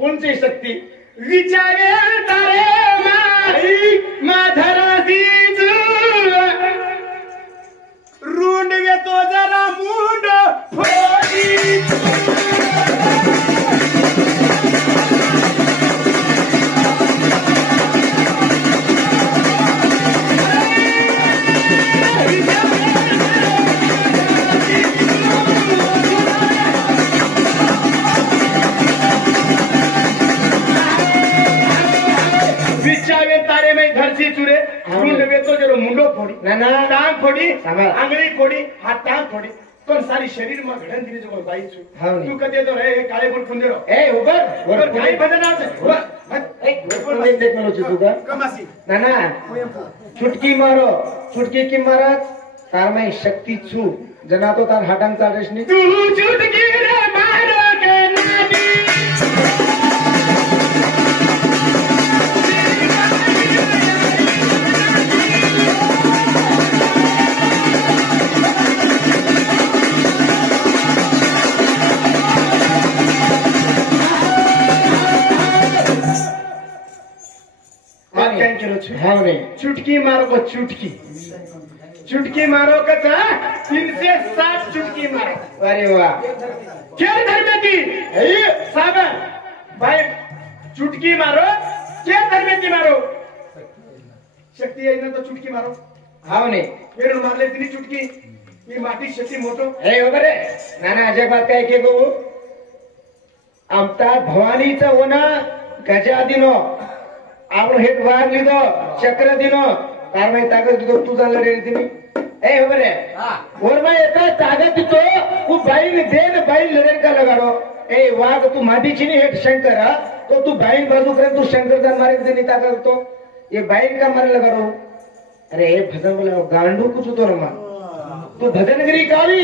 कोणची शक्ती विचारे तारे माई माधरातीच रुंडवे तो जरा मुंड फोडी विचारे तारे में घर से चुरे रुंडवे तो जरा मुंडो फोडी ना टांग फोडी आंगळी फोडी हात टांग फोडी पण सारी शरीर में घडन दिली जो बाई छु तू कदे तो रे काळे बोट फुंदेरो ए उबर काय भजन आछे उबर एक देख मनो छु तू का कमासी ना चुटकी मारो चुटकी की महाराज तार में शक्ति छु जना तो तार हाटांग चालेस नी तू चुटकी रे मारो के नानी चुटकी मारो को चुटकी मारो का 360 चुटकी मारो अरे वाह क्या धर्मेती साबर भाई चुटकी मारो क्या धर्मेती मारो शक्ती आहे ना तो चुटकी मारो हाव ने फिर मारले तिनी चुटकी ही माटी शक्ती मोटो ए वगैरे नाना अजय बात काय के गो आमता भवानीचा ओना गजादिनो आपण हेट वाग लिदो चक्र दिनो कार में ताकत दिदो तू जान रे दिनी ए होरे और मैं एका ताकत दितो तू बाई ने देन बाई लड़न का लगाड़ो ए वाग तू माटी छीनी हेट शंकर तो तू बाई बाजू करे तू शंकर जान मारे देनी ताकत तो ये बाई का मारे लगाड़ो अरे ए भजन बोला गांडू कुछ तो रमा तू भजनगिरी काली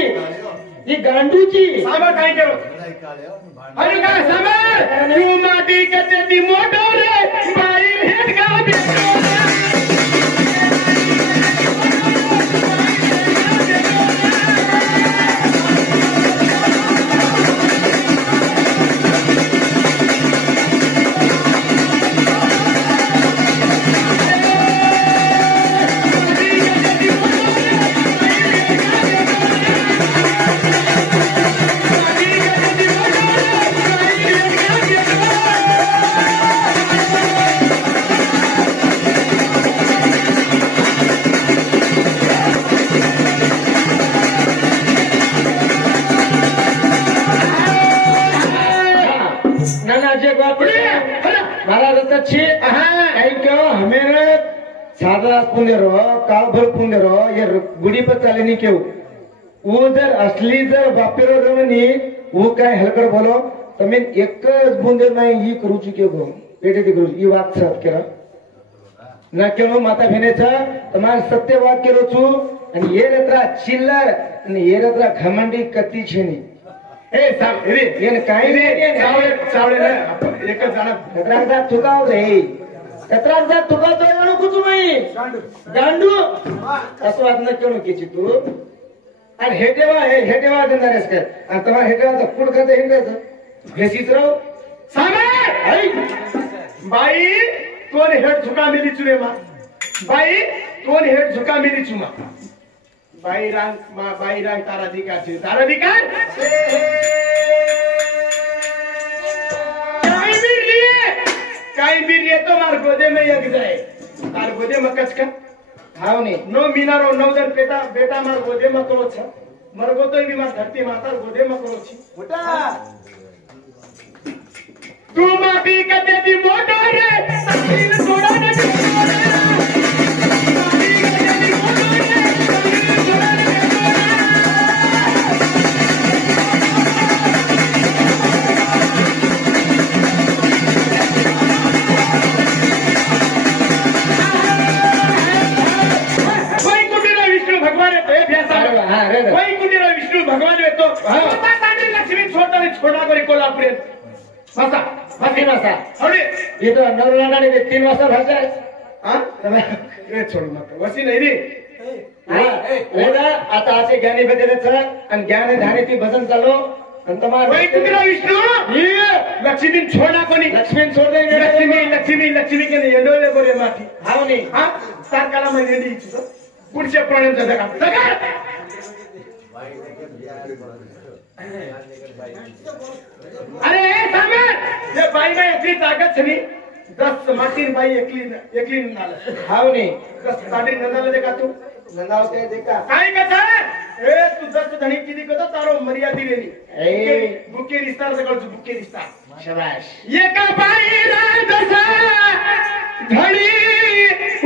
ये गांडूची सामा काय करो अरे का सामा तू माटी कते दी मोटो रे बाई हेट का बेटो सादा पुंदेरो कालभर पुंदेरो ये गुडी पर चाले नहीं क्यों वो जर असली जर बापेरो रमनी वो काय हलकर बोलो तमें एक बुंदे में ये करू चुके गो पेटे ती करू ये बात साथ करा ना केलो माता भेनेचा तुम्हारे सत्य वाद केलो छु आणि ये रत्रा चिल्लर आणि ये रत्रा घमंडी कत्ती छेनी ए साव रे ये काय रे चावले रे एक जण रत्रा जा चुकाव रे कतरा जा तुका तो म्हणू कुछ नाही गांडू असं वाटणं केलं की तू आणि हे देवा देणार आहेस का आणि तुम्हाला हे देवाचं पुढ करता हिंडायचं घेसीच राव सामे आई बाई कोण हेड झुका मिली चुरे मा बाई कोण हेड झुका मिली चुमा बाई रांग ताराधिकार काही भी लिए तो मार गोदे में यग जाए तार गोदे में कचका हाव ने नो मीनारो नवदर बेटा मार गोदे में करो छ मरगो तो भी मार धरती मातार गोदे में करो छी उठा तू माटी कते दी मोटो रे तीन थोड़ा न भगवान येतो लक्ष्मी छोटा करी कोल्हापुर वासा अरे ये तो नवलाने 3 वाजता भाषा सोडू नका वसी नाही रे आता असे ज्ञानी भेटेच आणि ज्ञान ध्यानाची भजन चालू वही कुत्रा विष्णु लक्ष्मी छोड़ा कोनी लक्ष्मी छोड़ दे लक्ष्मी के एंडोले बोले माथी हाव नाही हाँ तार काला मैं रेडी इच्छितो पुढचे प्राणी जगा अरे सामर ये बाई में एकली ताकत छनी 10 माटीन बाई एकली नाल हाव नाही 10 ताडी नंदाला देखा तू नंदाव ते देखा काय कथा ए तू 10 धणी किती कतो तारो मर्यादी रेनी ए बुके रिस्तार जगळ बुके रिस्तार शाबाश एका बाईला दसा धणी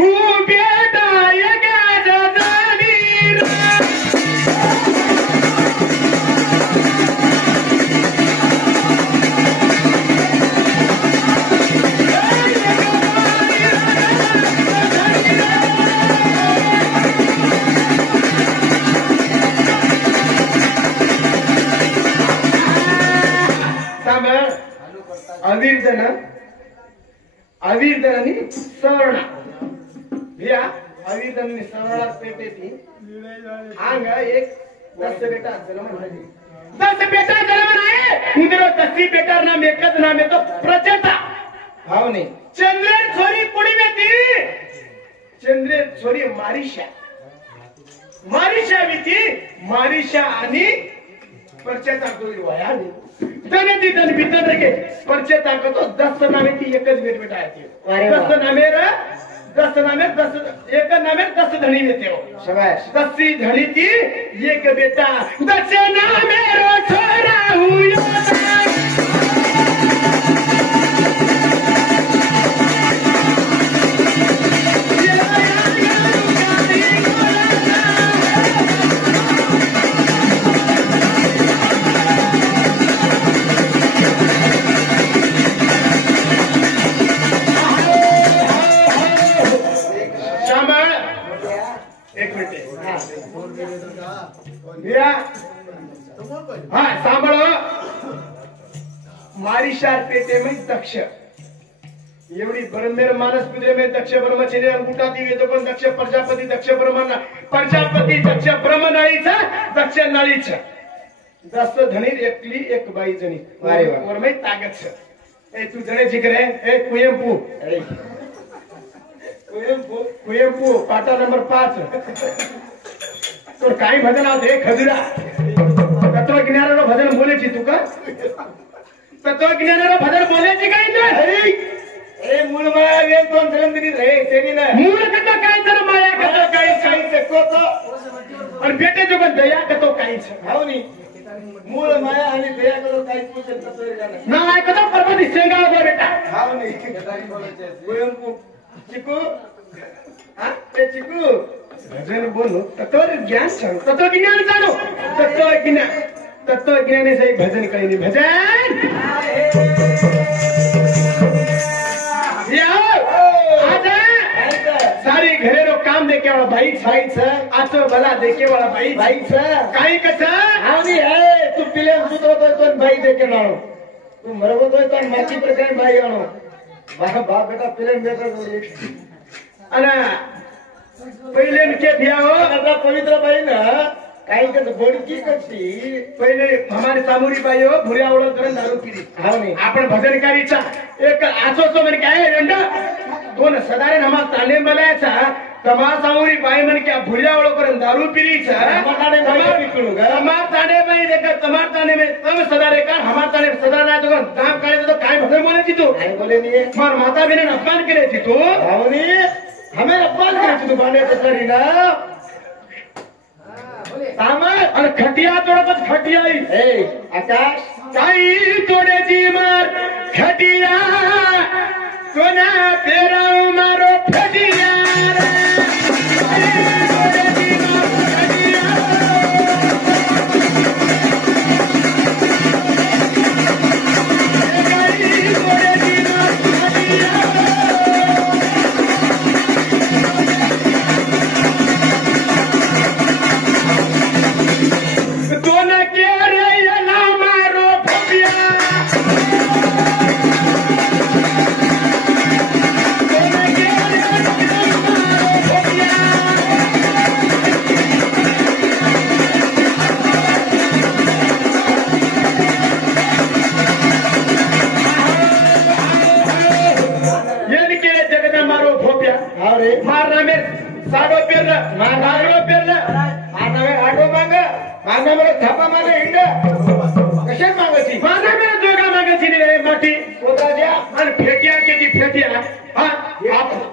उभ्या एका जजनी अवीरधनानी सवर्ण भैया अवीरधनानी सवर्ण पेटे थी आंगा एक 10 बेटा जन्म झाली 10 बेटा जन्म नाही उंदरो 10 बेटा नाम एकच नाम आहे तो प्रचेता हाव नाही चंद्रेर छोरी कोणी होती चंद्रेर छोरी मारिशा होती मारिशा आणि प्रचेता कोई वया तने ती तन भीतर रखे प्रचेता को तो 10 नामे ती एकच बेट बेटा आहे 10 नामे 10 एक नामे 10 धणी येते हो शाबाश 10 धणी ती एक बेटा 10 नामे रो छोरा हुयो हाँ सांभळो मारिशा पेटे में दक्ष एवढी बरंदेर मानस पुजे में दक्ष ब्रह्मचर्य अंगुठाती वेदो पण दक्ष प्रजापती दक्ष ब्रह्म नाळीचा दक्ष नाळीचा 10 धणी एकली एक बाई जणी वर में ताकत छ ए तू जणे जिगरे ए कुयमपू पाटा नंबर 5 तो काही भजन आवते खजुरा तत्वज्ञानाला भजन बोलायची तू का तत्वज्ञानाला भजन बोलायची काही नाही ए मूळ माया वेग दोन जलंदरी रे तेनी ना मूळ कथा काय तर माया कथा काही को तो आणि बेटे जो पण दया कतो काहीच हाव नाही मूळ माया आणि दया कतो काही पूछे तत्वज्ञान ना कथा पर्वती सेंगा गो बेटा हाव नाही कुयमपू चिकू हा ते चिकू भजन बोलो तत्वज्ञान सांग तत्वज्ञान जाणो तत्वज्ञाने सही भजन काही नाही भजन सारी घरेरो काम देखे वाला भाई आचो भला देखे वाला भाई काही कसा हावनी है तू पिले सुतो तो भाई देखे नाळो तू मरबो तो माची प्रकार भाई आणो बाप बेटा पिले बेटा अना पहिले के दिया हो आता पवित्र बाई ना काही कस बोडकी कशी पहिले हमारे सामुरी बाई हो भुरी आवड करून दारू पिली हाव नाही आपण भजनकारीचा एक आचोचो म्हण काय रेंड दोन सदारण हमा ताने बोलायचा तमा सामुरी बाई म्हण क्या भुरी आवड करून दारू पिलीचा मकाने बाई पिकळू गा तमार ताने बाई देखा तमार ताने में तम सदारे का हमार ताने सदा ना तो काम काढे तो काय भजन बोलायची तू काय बोले नाही मार माता बिने अपमान केल्याची तू हाव नाही हमें अपमान करायची तू बांधे तरी ना सामर आणि खटिया तोडपच खटियाई ए आकाश काही तोड्याची मार खटिया कोणा पेराव मारो खटिया साडो पेरलं नागरो पेरलं आठो माग मागण्या मला थापा माग हिंड कशात मागायची माझा मेरा जोगा मागायची रे माठी स्वतःच्या आणि फेटिया किती फेटिया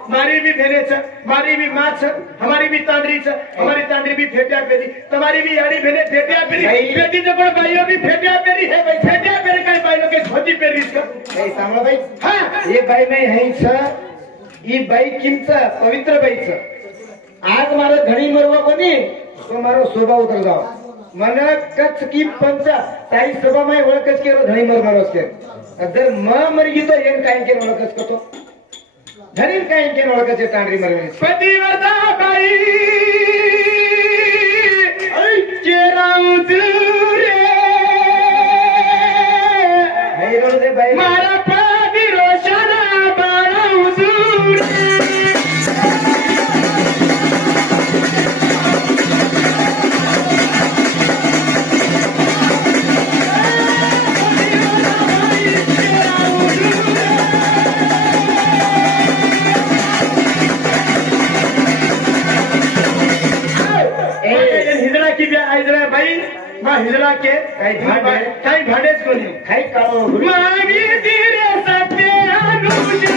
मारी भी भेने मारी भी माछ हमारी भी तांडरी हमारी तांडरी भी फेटिया पेरी तुम्हारी भी यारी भेने फेटिया पेरी बेटी जो पण भाइयों भी फेटिया पेरी है भाई फेटिया पेरी काही भाइयों के धोती पेरी इसका काही सांगा बाई हाँ ये बाई नाही है ही बाई किमच पवित्र बाईच आज मारो धणी मरवा कोणी तो मारो स्वभाव उतर जाव मन कच की पंच ताई सभा में ओळखच केलो धणी मरवारोस के जर मरी तो येन काय के ओळखच करतो धनी काय के ओळखच तांडरी मरवानी पतिव्रता बाई रे बाई मारा पादी रोशना बाराऊ दूर हिजड़ा के काही भाडेच कोणी काही काळो मावी दिरे सत्य अनुजा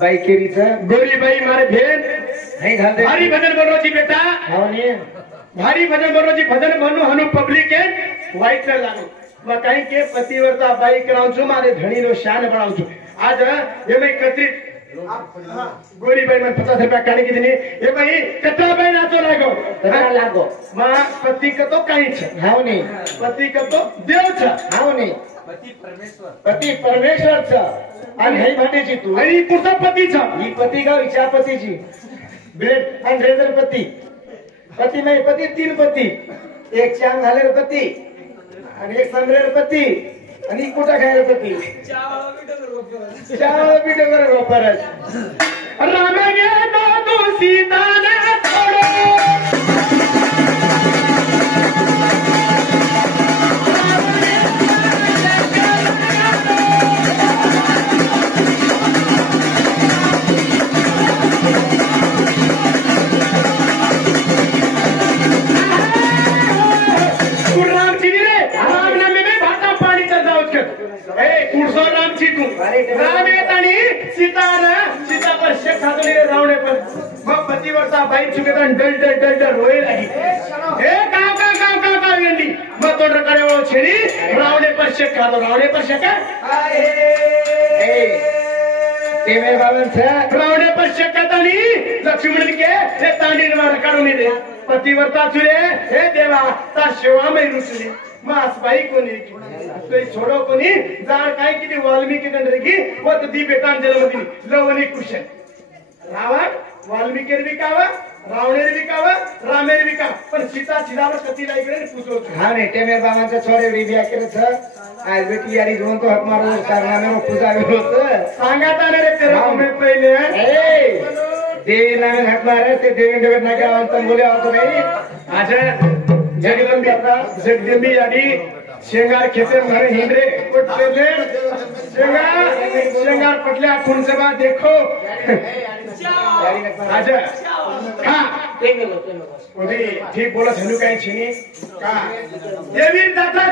बाई केरीचं गोरी बाई मारे भेन नाही घालते भारी भजन बनवायची बेटा भावनी भारी भजन बनवायची भजन बनू हनु पब्लिक है वाईट न लागू मैं कहीं के पतिव्रता बाई कराऊं छू मारे धनी नो शान बढ़ाऊं छू आज ये मैं कतरी गोरी बाई मन 50 रुपया काढी की ये भाई कतरा बाई नाचो लागो मां पति का तो कहीं छ भावनी पति का तो देव छ भावनी पती परमेश्वर आणि ही भांडीची तू आणि पुढचा पती छ ही पती गाव हिच्या पतीची ब्रेड आणि रेझर पती पती नाही पती 3 पती एक चांग झालेर पती आणि एक संग्रेर पती आणि कुठं खायला पती चाव बिट वर रोपरच रामाने तो सीता ने छोड़ो सीता पर शेख खातोली रावणे पण मग पतिव्रता बाई चुकेता डल डल डल डल रोए लगी हे का वेंडी मग तो करे वो छेरी रावणे पर शेख खातो रावणे पर शेख ते मेरे बाबन से रावणे पर शेख खातानी लक्ष्मण के हे तांडीन मार काढून दे पतिव्रता चुरे हे देवा ता शिवा मै रुसली मास बाई कोणी तो छोडो कोणी जाण काय किती वाल्मिकी दंडगी वत दी बेटान जन्मदिनी लवणी कुशन रावण वाल्मिकीर विकावा रावणेर विकावा रामेर विका पण सीता चिदावर कती लाई करे पुजो हा ने ते मेरे बाबन से छोडे बिया करे छ आज बेटी यारी जोन तो हक मारो कारनामे पूजा होत सांगाता रे तेरा में पहिले ए देवी नामे हक मारे ते देवेंद्र नगर अंतम बोले आतो नाही आज जगदंबी यानी शेंगार खेते घरे हिंदरे पटले शेंगार पटल्या खून सभा देखो आज हाँ ठीक बोला धनु काही छिनी का देवी दाता